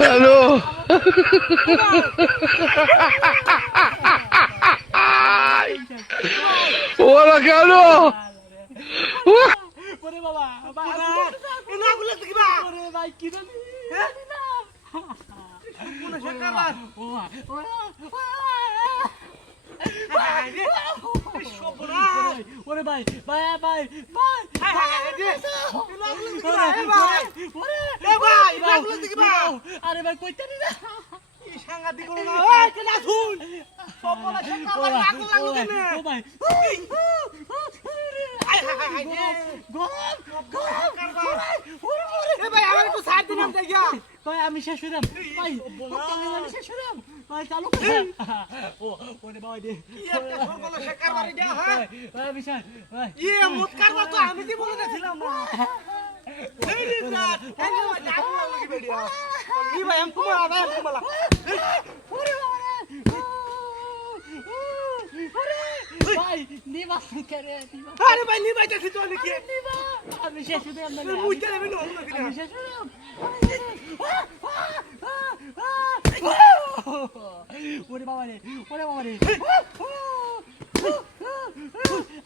Hello ওরা কেন ওরে বাবা এনা গুলো দেখিবা ওরে ভাই কি জানি কোন সরকার ও ওরে ভাই ভাই ভাই ভাই আরে ভাই কইতানি না সাংঘাতিক করো না ওই কেনা শুন সব বলা সরকার লাগলো লাগলো কেনে ও ভাই আমি শেষ হইলাম ভাই আমি শেষ হইলাম ভাই চালু ও ওরে ভাই দে একটা সরকার শেখার বাড়ি দে হ্যাঁ ভাই বিশাল ভাই ইয়ে মুত কারবার তো আমি কি বলে দিছিলাম না এই রে না এই ভাই ডাক লাগলো কি বেডিয়া নি ভাই আমি তোমার আদা তোমালা ওরে ভাই নিবা করে নিবা আরে ভাই নিবা তো তো নাকি নিবা আমি শেষ হইলাম না মুইতে আমি নো আমি শেষ হইলাম ওরে বাবা রে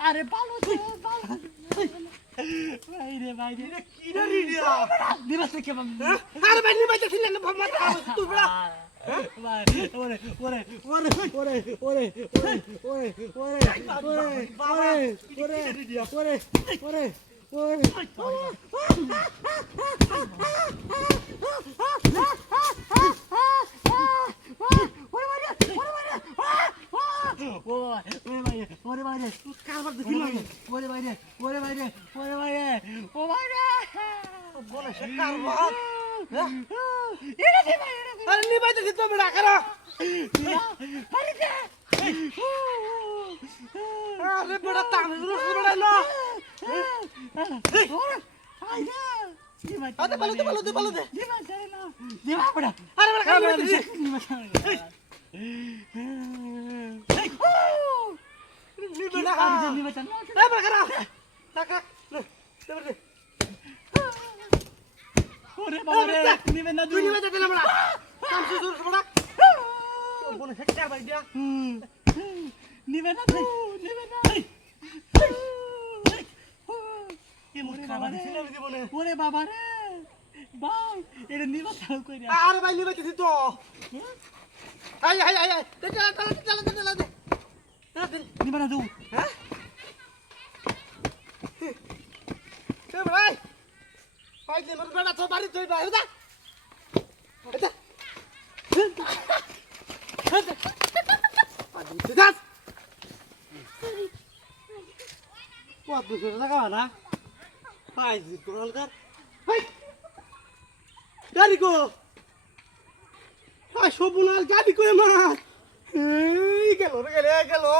আরে ভালো ভালো ভাই রে কি রে রিয়া দিবাস কে বাম আরে ভাই নিবা তো ছিলেন না মাথা তুই বড় ভাই ওরে আরে নিবাই তো দিতে বড় করো আরে দে আরে বড় টান রুস বড় লো আই দে নিবাই আরে বলো দে নিবাই জানে না নিবাই বড় আরে বড় কাম দে নিবাই নিবাই না আমি যে নিবাই জানো আরে বড় করো টাকা দে দে ওরে বাবা রে নিবাই না তুই নিবাই দে না বড় কাম সে জোর বড় কোন হেক্টর ভাই দিয়া নিবে না কি মুখ খাবার ছিল জীবনে ওরে বাবা রে ভাই এটা নিবা চালু কইরা আরে ভাই নিবে দিছি তো আই চল দে নিবা না তুই হ্যাঁ চল ভাই ভাই দে মর বেটা তো বাড়ি তুই ভাই দা এটা Tidak. Wah, busur na ka na? Hai, kurang kar. Hai. Gari ko. Hai, sobunal gari ko emang. Ei, gelo.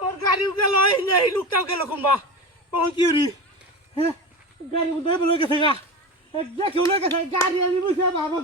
Or gari gelo ini lukau gelo kumba. Oh, kiri. Heh, gari udah belum kesana. Exact udah kesana gari ini bisa apa?